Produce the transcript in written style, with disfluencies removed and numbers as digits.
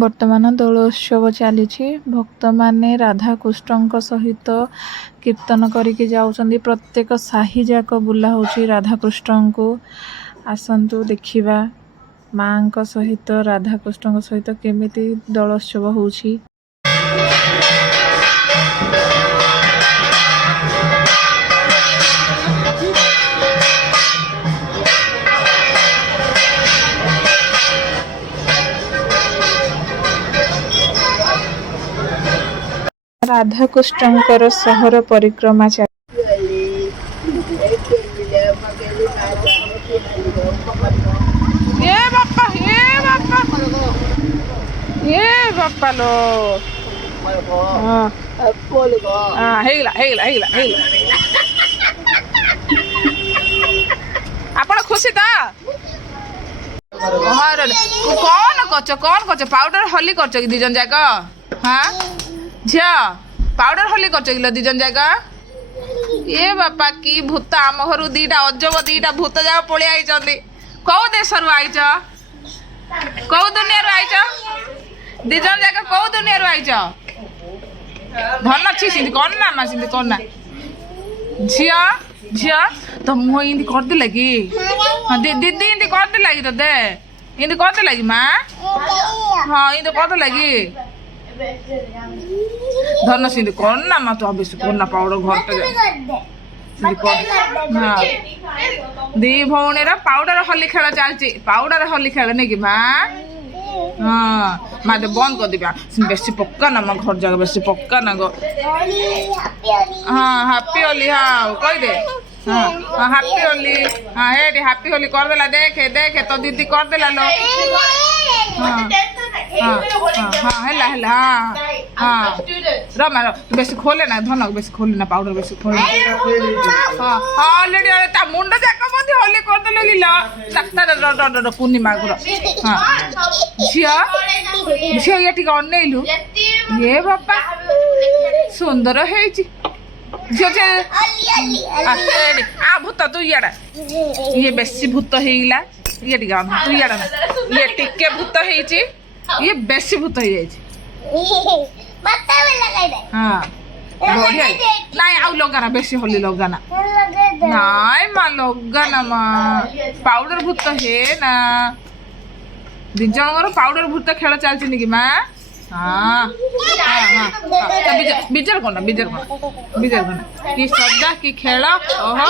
ବର୍ତ୍ତମାନ ଦୋଳୋତ୍ସବ ଚାଲିଛି। ଭକ୍ତମାନେ ରାଧାକୃଷ୍ଣଙ୍କ ସହିତ କୀର୍ତ୍ତନ କରିକି ଯାଉଛନ୍ତି। ପ୍ରତ୍ୟେକ ସାହି ଯାକ ବୁଲା ହେଉଛି ରାଧାକୃଷ୍ଣଙ୍କୁ। ଆସନ୍ତୁ ଦେଖିବା ମାଙ୍କ ସହିତ ରାଧାକୃଷ୍ଣଙ୍କ ସହିତ କେମିତି ଦୋଳୋତ୍ସବ ହେଉଛି। ରାଧାକୃଷ୍ଣଙ୍କର ସହର ପରିକ୍ରମା ଚାଲି ଆପଣ ଖୁସି ତ? କଣ କରୁଛ ପାଉଡର ହୋଲି କରୁଛ କି ଦିଜନ ଯାକ? ହଁ ଝିଅ ପାଉଡର ହୋଲି କରୁଛ କି ଦିଜନ ଯାକ? ଏ ବାପା କି ଭୂତ ଆମ ଘରୁ ଦିଟା ଅଜବ ଦିଟା ଭୂତ ଯାକ ପଳେଇ ଆଇଛନ୍ତି। କୋଉ ଦେଶରୁ ଆଇଛ? କୋଉ ଦୁନିଆରୁ ଆଇଛ? ଦିଜନ ଯାକ କୋଉ ଦୁନିଆରୁ ଆଇଛ? ଧନ ଅଛି ସେମିତି କଣ ନା ମା ସେମିତି କଣ ନା ଝିଅ ଝିଅ ତ ମୁଁ ଏମିତି କରିଦେଲା କି? ଦିଦି ଏମିତି କରିଦେଲା କି ତତେ? ଏମିତି କରିଦେଲା କି ମା? ହଁ ଏମିତି କରିଦେଲା କି? ଧନ ସେମିତି କଣ ନା ମା ତୁ ବେଶୀ କରନା ପାଉଡର ଘରଟେ ଦି ଭଉଣୀର ପାଉଡର ହୋଲି ଖେଳ ଚାଲିଛି। ପାଉଡର ହୋଲି ଖେଳ ନାଇକି ମା? ହଁ ମା ବନ୍ଦ କରିଦେବି ବେଶୀ ପକ୍କା ନା ମା ଘର ଜାଗା ବେଶୀ ପକ୍କା ନା ଗো। ହଁ ହାପି ହୋଲି ହଁ କହିଦେ। ହଁ ହାପି ହୋଲି ହଁ ଏଠି ହାପି ହୋଲି କରିଦେଲା। ଦେଖେ ଦେଖେ ତ ଦିଦି କରିଦେଲା लो। ହଁ ହଁ ହେଲା ହେଲା ହଁ रमा ବେଶୀ ଖୋଲେ ନା ଧନ ବେଶୀ ଖୋଲେ ନା ପାଉଡର ବେଶୀ ଖୋଲେ। ହଁ ଅଲରେଡି ତା ମୁଣ୍ଡ ଯାକ ମଧ୍ୟ ହୋଲି କରିଦେଲେ ଲିଲ ପୂର୍ଣ୍ଣିମା ଗୁର। ହଁ ଝିଅ ଝିଅ ଇଏ ଟିକେ ଅନେଇଲୁ। ଏ ବାପା ସୁନ୍ଦର ହେଇଛି ଝିଅ। ଭୂତ ତୁ ଇଆଡା ଇଏ ବେଶୀ ଭୂତ ହେଇଗଲା। ଇଏ ଟିକେ ତୁ ଇଆଡା ନା ଇଏ ଟିକେ ଭୂତ ହେଇଛି। ଇଏ ବେଶୀ ଭୂତ ହେଇଯାଇଛି। ହଁ ବଢିଆ ନାଇଁ ଆଉ ଲଗାନା ବେଶୀ ହୋଲି ଲଗାନା। ନାଇଁ ମା ଲଗାନା ମା ପାଉଡର ଭୂତ ହେ ନା। ଦି ଜଣଙ୍କର ପାଉଡର ଭୂତ ଖେଳ ଚାଲିଛି ନି କି ମା? ହଁ ବିଜାର କନା କି ଶ୍ରଦ୍ଧା କି ଖେଳ। ଓହୋ